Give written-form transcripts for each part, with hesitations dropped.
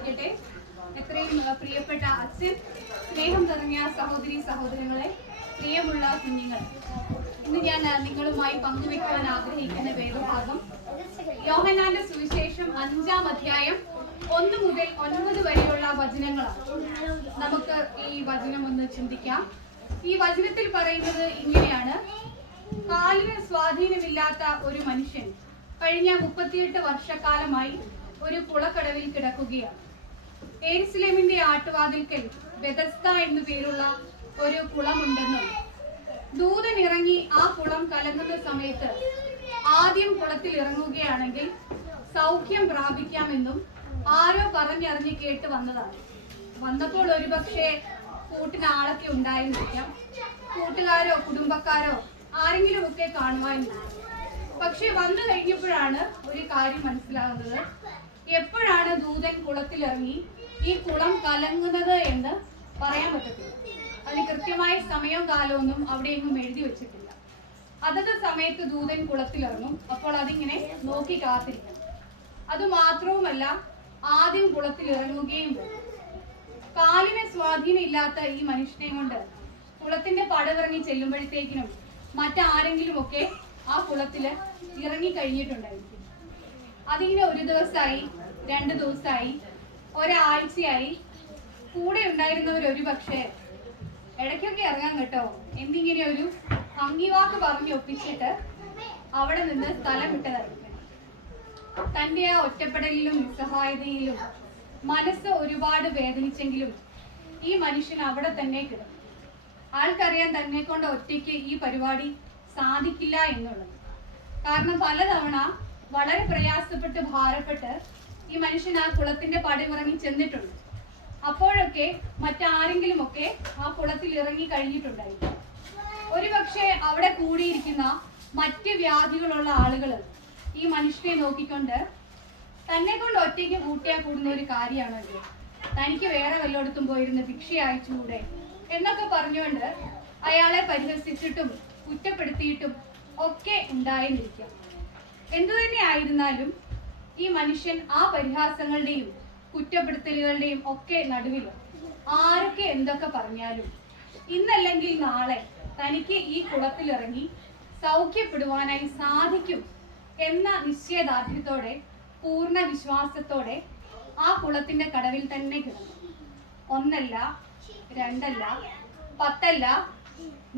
ഇരിക്കട്ടെ. എത്രയും പ്രിയപ്പെട്ട അച്ഛൻ, സ്നേഹം നിറഞ്ഞ സഹോദരങ്ങളെ, പ്രിയമുള്ള കുഞ്ഞുങ്ങൾ, ഇന്ന് ഞാൻ നിങ്ങളുമായി പങ്കുവെക്കുവാൻ ആഗ്രഹിക്കുന്ന വേദഭാഗം യോഹന്നാന്റെ സുവിശേഷം 5-ാം അധ്യായം 1 മുതൽ 9 വരെയുള്ള വചനങ്ങളാണ്. നമുക്ക് ഈ വചനം ഒന്ന് ചിന്തിക്കാം. ഈ വചനത്തിൽ പറയുന്നത് ഇങ്ങനെയാണ്: കാലിന് സ്വാധീനമില്ലാത്ത ഒരു മനുഷ്യൻ കഴിഞ്ഞ 38 വർഷക്കാലമായി ഒരു കുളക്കടവിൽ കിടക്കുകയാണ്. എരുസലേമിന്റെ ആട്ടുവാതിൽക്കൽ ബെഥസ്ദ എന്നു പേരുള്ള ഒരു കുളമുണ്ടെന്നും ദൂതൻ ഇറങ്ങി ആ കുളം കലങ്ങുന്ന സമയത്ത് ആദ്യം കുളത്തിൽ ഇറങ്ങുകയാണെങ്കിൽ സൗഖ്യം പ്രാപിക്കാമെന്നും ആരോ പറഞ്ഞറിഞ്ഞ് കേട്ട് വന്നതാണ്. വന്നപ്പോൾ ഒരുപക്ഷെ കൂട്ടിന് ആളൊക്കെ ഉണ്ടായിരുന്നിരിക്കാം, കൂട്ടുകാരോ കുടുംബക്കാരോ ആരെങ്കിലും ഒക്കെ കാണുവാനില്ല. പക്ഷെ വന്നു കഴിഞ്ഞപ്പോഴാണ് ഒരു കാര്യം മനസ്സിലാകുന്നത്: എപ്പോഴാണ് ദൂതൻ കുളത്തിലിറങ്ങി ഈ കുളം കലങ്ങുന്നത് എന്ന് പറയാൻ പറ്റത്തില്ല. അതിന് കൃത്യമായ സമയവും കാലമൊന്നും അവിടെയൊന്നും എഴുതി വെച്ചിട്ടില്ല. അതത് സമയത്ത് ദൂതൻ കുളത്തിലിറങ്ങും. അപ്പോൾ അതിങ്ങനെ നോക്കി കാത്തിരിക്കണം. അതുമാത്രവുമല്ല, ആദ്യം കുളത്തിൽ ഇറങ്ങുകയും വേണം. കാലിന് സ്വാധീനം ഇല്ലാത്ത ഈ മനുഷ്യനെ കൊണ്ട് കുളത്തിന്റെ പടവിറങ്ങി ചെല്ലുമ്പോഴത്തേക്കിനും മറ്റാരെങ്കിലും ഒക്കെ ആ കുളത്തില് ഇറങ്ങി കഴിഞ്ഞിട്ടുണ്ടായിരിക്കും. അതിങ്ങനെ ഒരു ദിവസമായി, 2 ദിവസമായി, ഒരാഴ്ചയായി. കൂടെ ഉണ്ടായിരുന്നവർ ഒരു പക്ഷേ ഇടയ്ക്കൊക്കെ ഇറങ്ങാൻ കേട്ടോ എന്നിങ്ങനെ ഒരു ഭംഗിവാക്ക് പറഞ്ഞ് ഒപ്പിച്ചിട്ട് അവിടെ നിന്ന് സ്ഥലം വിട്ടതായിരിക്കും. തന്റെ ആ ഒറ്റപ്പെടലിലും നിസ്സഹായതയിലും മനസ്സ് ഒരുപാട് വേദനിച്ചെങ്കിലും ഈ മനുഷ്യൻ അവിടെ തന്നെ കിടന്നു. ആൾക്കറിയാൻ തന്നെ കൊണ്ട് ഒറ്റയ്ക്ക് ഈ പരിപാടി സാധിക്കില്ല എന്നുള്ളത്. കാരണം പലതവണ വളരെ പ്രയാസപ്പെട്ട് ഭാരപ്പെട്ട് ഈ മനുഷ്യൻ ആ കുളത്തിന്റെ പടിവിറങ്ങി ചെന്നിട്ടുണ്ട്. അപ്പോഴൊക്കെ മറ്റാരെങ്കിലും ഒക്കെ ആ കുളത്തിൽ ഇറങ്ങി കഴിഞ്ഞിട്ടുണ്ടായിരുന്നു. ഒരുപക്ഷെ അവിടെ കൂടിയിരിക്കുന്ന മറ്റ് വ്യാധികളുള്ള ആളുകൾ ഈ മനുഷ്യനെ നോക്കിക്കൊണ്ട് തന്നെ കൊണ്ട് ഒറ്റയ്ക്ക് കൂട്ടിയാൽ കൂടുന്ന ഒരു കാര്യമാണല്ലോ, തനിക്ക് വേറെ വല്ലയിടത്തും പോയിരുന്ന് ഭിക്ഷ അയച്ചുകൂടെ എന്നൊക്കെ പറഞ്ഞുകൊണ്ട് അയാളെ പരിഹസിച്ചിട്ടും കുറ്റപ്പെടുത്തിയിട്ടും ഒക്കെ ഉണ്ടായിരിക്കാം. എന്തു തന്നെ ആയിരുന്നാലും ഈ മനുഷ്യൻ ആ പരിഹാസങ്ങളുടെയും കുറ്റപ്പെടുത്തലുകളുടെയും ഒക്കെ നടുവിൽ ആരൊക്കെ എന്തൊക്കെ പറഞ്ഞാലും ഇന്നല്ലെങ്കിൽ നാളെ തനിക്ക് ഈ കുളത്തിലിറങ്ങി സൗഖ്യപ്പെടുവാനായി സാധിക്കും എന്ന നിശ്ചയദാർഢ്യത്തോടെ, പൂർണ്ണ വിശ്വാസത്തോടെ ആ കുളത്തിന്റെ കടവിൽ തന്നെ കിടന്നു. 1 അല്ല, 2 അല്ല, 10 അല്ല,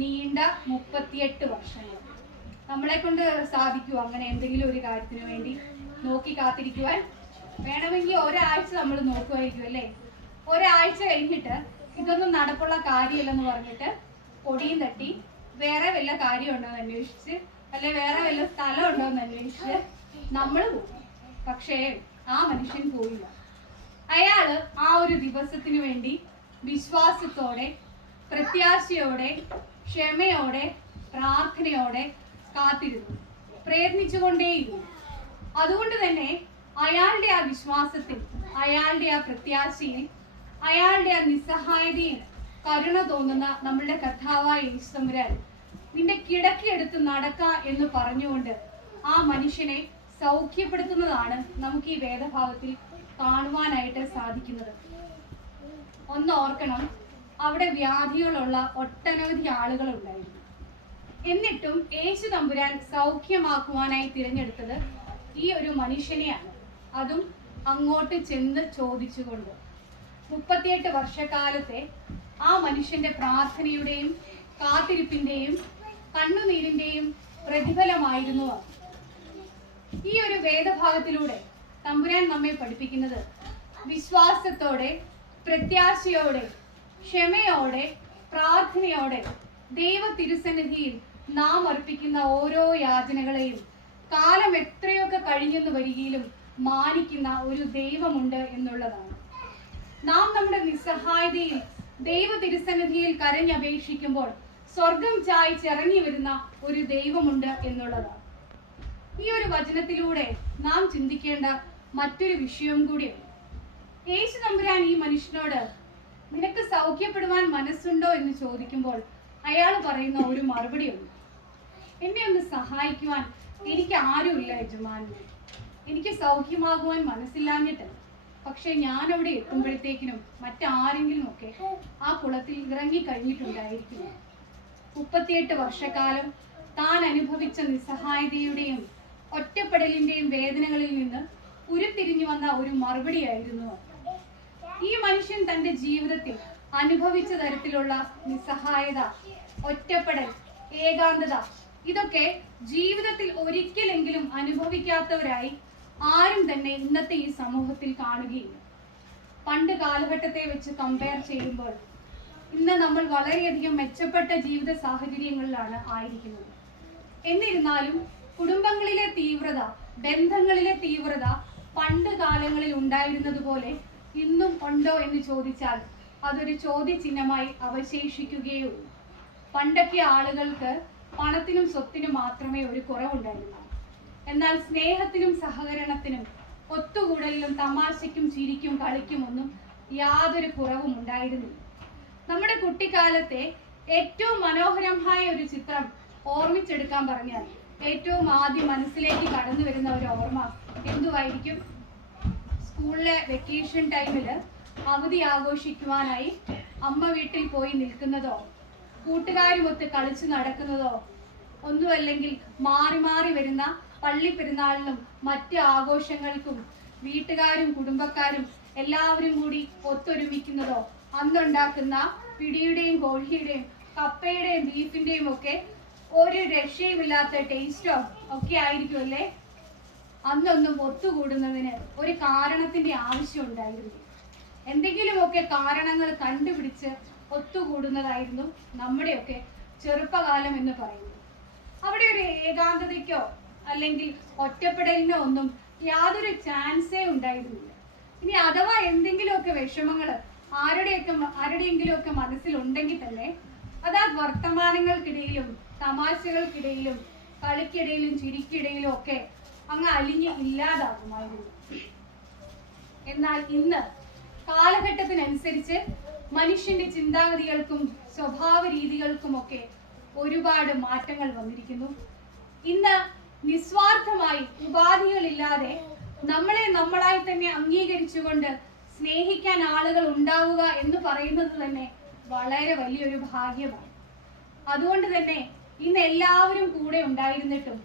നീണ്ട 38 വർഷങ്ങൾ. നമ്മളെ കൊണ്ട് സാധിക്കുമോ അങ്ങനെ എന്തെങ്കിലും ഒരു കാര്യത്തിന് വേണ്ടി നോക്കി കാത്തിരിക്കുവാൻ? വേണമെങ്കിൽ ഒരാഴ്ച നമ്മൾ നോക്കുമായിരിക്കും അല്ലേ. ഒരാഴ്ച കഴിഞ്ഞിട്ട് ഇതൊന്നും നടപ്പുള്ള കാര്യമല്ലെന്ന് പറഞ്ഞിട്ട് പൊടിയും തട്ടി വേറെ വല്ല കാര്യമുണ്ടോ എന്ന് അന്വേഷിച്ച്, അല്ലെ വേറെ വല്ല സ്ഥലം ഉണ്ടോ എന്ന് അന്വേഷിച്ച് നമ്മൾ പോകും. പക്ഷേ ആ മനുഷ്യൻ പോയില്ല. അയാള് ആ ഒരു ദിവസത്തിന് വേണ്ടി വിശ്വാസത്തോടെ, പ്രത്യാശയോടെ, ക്ഷമയോടെ, പ്രാർത്ഥനയോടെ കാത്തിരുന്നു, പ്രയത്നിച്ചുകൊണ്ടേയിരുന്നു. അതുകൊണ്ട് തന്നെ അയാളുടെ ആ വിശ്വാസത്തിൽ, അയാളുടെ ആ പ്രത്യാശയിൽ, അയാളുടെ ആ നിസ്സഹായതയിൽ കരുണ തോന്നുന്ന നമ്മളുടെ കർത്താവായ യേശുതമ്പുരാൻ നിന്റെ കിടക്കയെടുത്ത് നടക്ക എന്ന് പറഞ്ഞുകൊണ്ട് ആ മനുഷ്യനെ സൗഖ്യപ്പെടുത്തുന്നതാണ് നമുക്ക് ഈ വേദഭാഗത്തിൽ കാണുവാനായിട്ട് സാധിക്കുന്നത്. ഒന്ന് ഓർക്കണം, അവിടെ വ്യാധികളുള്ള ഒട്ടനവധി ആളുകൾ ഉണ്ടായിരുന്നു. എന്നിട്ടും യേശു തമ്പുരാൻ സൗഖ്യമാക്കുവാനായി തിരഞ്ഞെടുത്തത് ഈ ഒരു മനുഷ്യനെയാണ്. അതും അങ്ങോട്ട് ചെന്ന് ചോദിച്ചുകൊണ്ട്. 38 വർഷക്കാലത്തെ ആ മനുഷ്യന്റെ പ്രാർത്ഥനയുടെയും കാത്തിരിപ്പിന്റെയും കണ്ണുനീരിന്റെയും പ്രതിഫലമായിരുന്നു അത്. ഈ ഒരു വേദഭാഗത്തിലൂടെ തമ്പുരാൻ നമ്മെ പഠിപ്പിക്കുന്നത് വിശ്വാസത്തോടെ, പ്രത്യാശയോടെ, ക്ഷമയോടെ, പ്രാർത്ഥനയോടെ ദൈവ തിരുസന്നിധിയിൽ നാം അർപ്പിക്കുന്ന ഓരോ യാചനകളെയും കാലം എത്രയൊക്കെ കഴിഞ്ഞെന്ന് വരികയിലും മാനിക്കുന്ന ഒരു ദൈവമുണ്ട് എന്നുള്ളതാണ്. നാം നമ്മുടെ നിസ്സഹായതയിൽ ദൈവ തിരുസന്നിധിയിൽ കരഞ്ഞപേക്ഷിക്കുമ്പോൾ സ്വർഗം ചായ്ച്ചിറങ്ങി വരുന്ന ഒരു ദൈവമുണ്ട് എന്നുള്ളതാണ്. ഈ ഒരു വചനത്തിലൂടെ നാം ചിന്തിക്കേണ്ട മറ്റൊരു വിഷയം കൂടിയുണ്ട്. യേശു തമ്പുരാൻ ഈ മനുഷ്യനോട് നിനക്ക് സൗഖ്യപ്പെടുവാൻ മനസ്സുണ്ടോ എന്ന് ചോദിക്കുമ്പോൾ അയാൾ പറയുന്ന ഒരു മറുപടിയുണ്ട്: എന്നെ ഒന്ന് സഹായിക്കുവാൻ എനിക്ക് ആരുമില്ല യജമാനനെ, എനിക്ക് സൗഖ്യമാകുവാൻ മനസ്സില്ലാഞ്ഞിട്ടല്ല, പക്ഷെ ഞാൻ അവിടെ എത്തുമ്പോഴത്തേക്കിനും മറ്റാരെങ്കിലും ഒക്കെ ആ കുളത്തിൽ ഇറങ്ങി കഴിഞ്ഞിട്ടുണ്ടായിരിക്കുന്നു. 38 വർഷക്കാലം താൻ അനുഭവിച്ച നിസ്സഹായതയുടെയും ഒറ്റപ്പെടലിന്റെയും വേദനകളിൽ നിന്ന് ഉരുത്തിരിഞ്ഞു വന്ന ഒരു മറുപടിയായിരുന്നു. ഈ മനുഷ്യൻ തന്റെ ജീവിതത്തിൽ അനുഭവിച്ച തരത്തിലുള്ള നിസ്സഹായത, ഒറ്റപ്പെടൽ, ഏകാന്തത ഇതൊക്കെ ജീവിതത്തിൽ ഒരിക്കലെങ്കിലും അനുഭവിക്കാത്തവരായി ആരും തന്നെ ഇന്നത്തെ ഈ സമൂഹത്തിൽ കാണുകയില്ല. പണ്ട് കാലഘട്ടത്തെ വെച്ച് കമ്പയർ ചെയ്യുമ്പോൾ ഇന്ന് നമ്മൾ വളരെയധികം മെച്ചപ്പെട്ട ജീവിത സാഹചര്യങ്ങളിലാണ് ആയിരിക്കുന്നത്. എന്നിരുന്നാലും കുടുംബങ്ങളിലെ തീവ്രത, ബന്ധങ്ങളിലെ തീവ്രത പണ്ട് കാലങ്ങളിൽ ഉണ്ടായിരുന്നത് പോലെ ഇന്നും ഉണ്ടോ എന്ന് ചോദിച്ചാൽ അതൊരു ചോദ്യചിഹ്നമായി അവശേഷിക്കുകയുള്ളൂ. പണ്ടൊക്കെ ആളുകൾക്ക് പണത്തിനും സ്വത്തിനും മാത്രമേ ഒരു കുറവുണ്ടായിരുന്നുള്ളൂ. എന്നാൽ സ്നേഹത്തിനും സഹകരണത്തിനും ഒത്തുകൂടലിലും തമാശയ്ക്കും ചിരിക്കും കളിക്കും ഒന്നും യാതൊരു കുറവും ഉണ്ടായിരുന്നില്ല. നമ്മുടെ കുട്ടിക്കാലത്തെ ഏറ്റവും മനോഹരമായ ഒരു ചിത്രം ഓർമ്മിച്ചെടുക്കാൻ പറഞ്ഞാൽ ഏറ്റവും ആദ്യം മനസ്സിലേക്ക് കടന്നു വരുന്ന ഒരു ഓർമ്മ എന്തുവായിരിക്കും? സ്കൂളിലെ വെക്കേഷൻ ടൈമില് അവധി ആഘോഷിക്കുവാനായി അമ്മ വീട്ടിൽ പോയി നിൽക്കുന്നതോ, കൂട്ടുകാരുമൊത്ത് കളിച്ചു നടക്കുന്നതോ, ഒന്നുമല്ലെങ്കിൽ മാറി മാറി വരുന്ന പള്ളി പെരുന്നാളിനും മറ്റ് ആഘോഷങ്ങൾക്കും വീട്ടുകാരും കുടുംബക്കാരും എല്ലാവരും കൂടി ഒത്തൊരുമിക്കുന്നതോ, അന്നുണ്ടാക്കുന്ന പിടിയുടെയും കോഴിയുടെയും കപ്പയുടെയും ബീഫിന്റെയും ഒക്കെ ഒരു രക്ഷയുമില്ലാത്ത ടേസ്റ്റോ ഒക്കെ ആയിരിക്കും അല്ലേ? അന്നൊന്നും ഒത്തുകൂടുന്നതിന് ഒരു കാരണത്തിന്റെ ആവശ്യം ഉണ്ടായിരുന്നു. എന്തെങ്കിലുമൊക്കെ കാരണങ്ങൾ കണ്ടുപിടിച്ച് ഒത്തുകൂടുന്നതായിരുന്നു നമ്മുടെയൊക്കെ ചെറുപ്പകാലം എന്ന് പറയുന്നത്. അവിടെ ഒരു ഏകാന്തതയ്ക്കോ അല്ലെങ്കിൽ ഒറ്റപ്പെടലിനോ ഒന്നും യാതൊരു ചാൻസേ ഉണ്ടായിരുന്നില്ല. ഇനി അഥവാ എന്തെങ്കിലുമൊക്കെ വിഷമങ്ങൾ ആരുടെയെങ്കിലുമൊക്കെ മനസ്സിലുണ്ടെങ്കിൽ തന്നെ അത് ആ വർത്തമാനങ്ങൾക്കിടയിലും തമാശകൾക്കിടയിലും കളിക്കിടയിലും ചിരിക്കിടയിലും ഒക്കെ അങ്ങ് അലിഞ്ഞ് ഇല്ലാതാകുമായിരുന്നു. എന്നാൽ ഇന്ന് കാലഘട്ടത്തിനനുസരിച്ച് മനുഷ്യന്റെ ചിന്താഗതികൾക്കും സ്വഭാവ രീതികൾക്കുമൊക്കെ ഒരുപാട് മാറ്റങ്ങൾ വന്നിരിക്കുന്നു. ഇന്ന് നിസ്വാർത്ഥമായി ഉപാധികളില്ലാതെ നമ്മളെ നമ്മളായി തന്നെ അംഗീകരിച്ചുകൊണ്ട് സ്നേഹിക്കാൻ ആളുകൾ ഉണ്ടാവുക എന്ന് പറയുന്നത് തന്നെ വളരെ വലിയൊരു ഭാഗ്യമാണ്. അതുകൊണ്ട് തന്നെ ഇന്ന് എല്ലാവരും കൂടെ ഉണ്ടായിരുന്നിട്ടും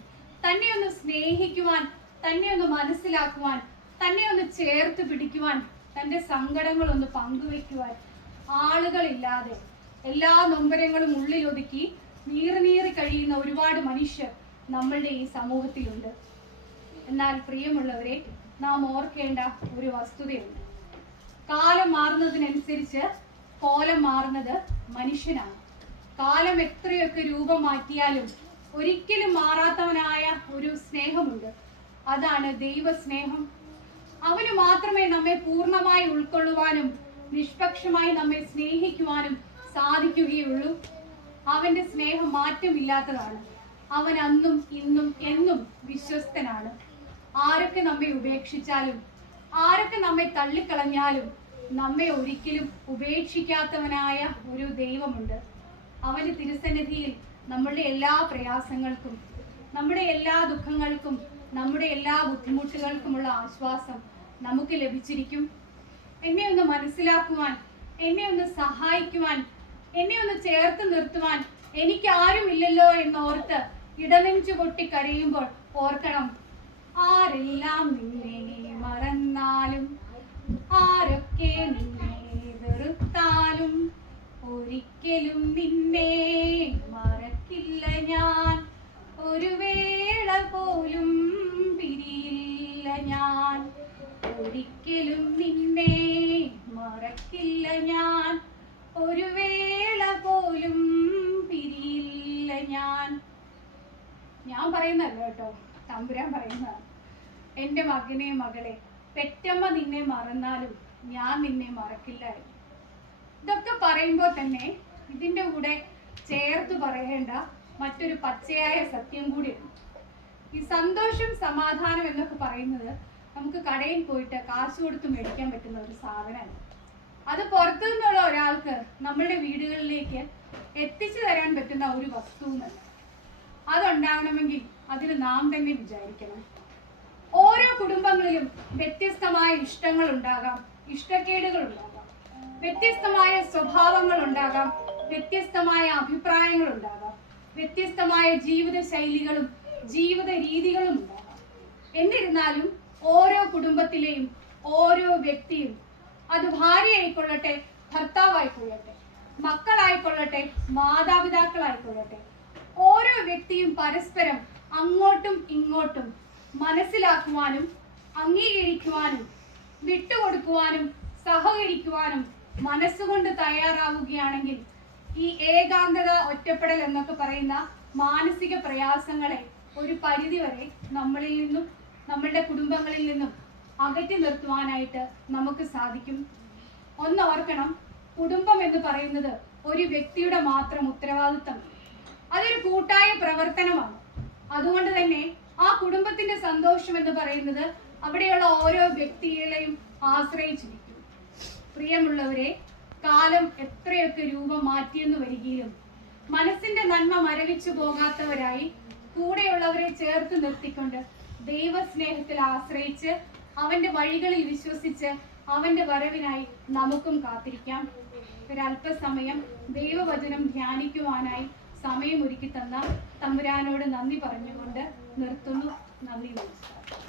തന്നെ ഒന്ന് സ്നേഹിക്കുവാൻ, തന്നെ ഒന്ന് മനസ്സിലാക്കുവാൻ, തന്നെ ഒന്ന് ചേർത്ത് പിടിക്കുവാൻ, തൻ്റെ സങ്കടങ്ങളൊന്ന് പങ്കുവെക്കുവാൻ ആളുകളില്ലാതെ എല്ലാ നൊമ്പരങ്ങളും ഉള്ളിലൊതുക്കി നീറി കഴിയുന്ന ഒരുപാട് മനുഷ്യർ നമ്മളുടെ ഈ സമൂഹത്തിലുണ്ട്. എന്നാൽ പ്രിയമുള്ളവരെ, നാം ഓർക്കേണ്ട ഒരു വസ്തുതയുണ്ട്. കാലം മാറുന്നതിനനുസരിച്ച് കോലം മാറുന്നത് മനുഷ്യനാണ്. കാലം എത്രയൊക്കെ രൂപം മാറ്റിയാലും ഒരിക്കലും മാറാത്തവനായ ഒരു സ്നേഹമുണ്ട്. അതാണ് ദൈവസ്നേഹം. അവന് മാത്രമേ നമ്മെ പൂർണ്ണമായി ഉൾക്കൊള്ളുവാനും നിഷ്പക്ഷമായി നമ്മെ സ്നേഹിക്കുവാനും സാധിക്കുകയുള്ളൂ. അവന്റെ സ്നേഹം മാറ്റമില്ലാത്തതാണ്. അവൻ അന്നും ഇന്നും എന്നും വിശ്വസ്തനാണ്. ആരൊക്കെ നമ്മെ ഉപേക്ഷിച്ചാലും, ആരൊക്കെ നമ്മെ തള്ളിക്കളഞ്ഞാലും നമ്മെ ഒരിക്കലും ഉപേക്ഷിക്കാത്തവനായ ഒരു ദൈവമുണ്ട്. അവന്റെ തിരുസന്നിധിയിൽ നമ്മളുടെ എല്ലാ പ്രയാസങ്ങൾക്കും, നമ്മുടെ എല്ലാ ദുഃഖങ്ങൾക്കും, നമ്മുടെ എല്ലാ ബുദ്ധിമുട്ടുകൾക്കുമുള്ള ആശ്വാസം നമുക്ക് ലഭിച്ചിരിക്കും. എന്നെ ഒന്ന് മനസ്സിലാക്കുവാൻ, എന്നെ ഒന്ന് സഹായിക്കുവാൻ, എന്നെ ഒന്ന് ചേർത്ത് നിർത്തുവാൻ എനിക്ക് ആരുമില്ലല്ലോ എന്നോർത്ത് ഇടനെഞ്ചു പൊട്ടി കരയുമ്പോൾ ഓർക്കണം, ആരെല്ലാം നിന്നെ മറന്നാലും, ആരൊക്കെ നിന്നെ വെറുത്താലും ഒരിക്കലും നിന്നെ മറക്കില്ല ഞാൻ. ഒരു വേള പോലും പിരിയില്ല ഞാൻ. ഒരിക്കലും നിന്നെ മറക്കില്ല ഞാൻ. ഒരു വേള പോലും പിരിയില്ല ഞാൻ. ഞാൻ പറയുന്നല്ല കേട്ടോ, തമ്പുരാൻ പറയുന്നതാണ്. എൻ്റെ മകനെ, മകളെ, പെറ്റമ്മ നിന്നെ മറന്നാലും ഞാൻ നിന്നെ മറക്കില്ല. ഇതൊക്കെ പറയുമ്പോൾ തന്നെ ഇതിൻ്റെ കൂടെ ചേർത്ത് പറയേണ്ട മറ്റൊരു പച്ചയായ സത്യം കൂടിയുണ്ട്. ഈ സന്തോഷം, സമാധാനം എന്നൊക്കെ പറയുന്നത് നമുക്ക് കടയിൽ പോയിട്ട് കാശ് കൊടുത്ത് മേടിക്കാൻ പറ്റുന്ന ഒരു സാധനമാണ്. അത് പുറത്തു നിന്നുള്ള ഒരാൾക്ക് നമ്മളുടെ വീടുകളിലേക്ക് എത്തിച്ചു തരാൻ പറ്റുന്ന ഒരു വസ്തുവല്ല. അതുണ്ടാകണമെങ്കിൽ അതിന് നാം തന്നെ വിചാരിക്കണം. ഓരോ കുടുംബങ്ങളിലും വ്യത്യസ്തമായ ഇഷ്ടങ്ങൾ ഉണ്ടാകാം, ഇഷ്ടക്കേടുകൾ ഉണ്ടാകാം, വ്യത്യസ്തമായ സ്വഭാവങ്ങൾ ഉണ്ടാകാം, വ്യത്യസ്തമായ അഭിപ്രായങ്ങൾ ഉണ്ടാകാം, വ്യത്യസ്തമായ ജീവിത ശൈലികളും ജീവിത രീതികളും ഉണ്ടാകാം. എന്നിരുന്നാലും ഓരോ കുടുംബത്തിലെയും ഓരോ വ്യക്തിയും, അത് ഭാര്യയായിക്കൊള്ളട്ടെ, ഭർത്താവായിക്കൊള്ളട്ടെ, മക്കളായിക്കൊള്ളട്ടെ, മാതാപിതാക്കളായിക്കൊള്ളട്ടെ, ഓരോ വ്യക്തിയും പരസ്പരം അങ്ങോട്ടും ഇങ്ങോട്ടും മനസ്സിലാക്കുവാനും അംഗീകരിക്കുവാനും വിട്ടുകൊടുക്കുവാനും സഹകരിക്കുവാനും മനസ്സുകൊണ്ട് തയ്യാറാവുകയാണെങ്കിൽ ഈ ഏകാന്തത, ഒറ്റപ്പെടൽ എന്നൊക്കെ പറയുന്ന മാനസിക പ്രയാസങ്ങളെ ഒരു പരിധിവരെ നമ്മളിൽ നിന്നും നമ്മളുടെ കുടുംബങ്ങളിൽ നിന്നും അകറ്റി നിർത്തുവാനായിട്ട് നമുക്ക് സാധിക്കും. ഒന്നോർക്കണം, കുടുംബം എന്ന് പറയുന്നത് ഒരു വ്യക്തിയുടെ മാത്രം ഉത്തരവാദിത്തം, അതൊരു കൂട്ടായ പ്രവർത്തനമാണ്. അതുകൊണ്ട് തന്നെ ആ കുടുംബത്തിന്റെ സന്തോഷം എന്ന് പറയുന്നത് അവിടെയുള്ള ഓരോ വ്യക്തികളെയും ആശ്രയിച്ചിരിക്കും. പ്രിയമുള്ളവരെ, കാലം എത്രയൊക്കെ രൂപം മാറ്റിയെന്ന് വരികയും മനസ്സിന്റെ നന്മ മരവിച്ചു പോകാത്തവരായി കൂടെയുള്ളവരെ ചേർത്ത് നിർത്തിക്കൊണ്ട് ദൈവസ്നേഹത്തിൽ ആശ്രയിച്ച് അവന്റെ വഴികളിൽ വിശ്വസിച്ച് അവന്റെ വരവിനായി നമുക്കും കാത്തിരിക്കാം. ഒരല്പസമയം ദൈവവചനം ധ്യാനിക്കുവാനായി സമയമൊരുക്കി തന്ന തമ്പുരാനോട് നന്ദി പറഞ്ഞുകൊണ്ട് നിർത്തുന്നു. നന്ദി, നമസ്കാരം.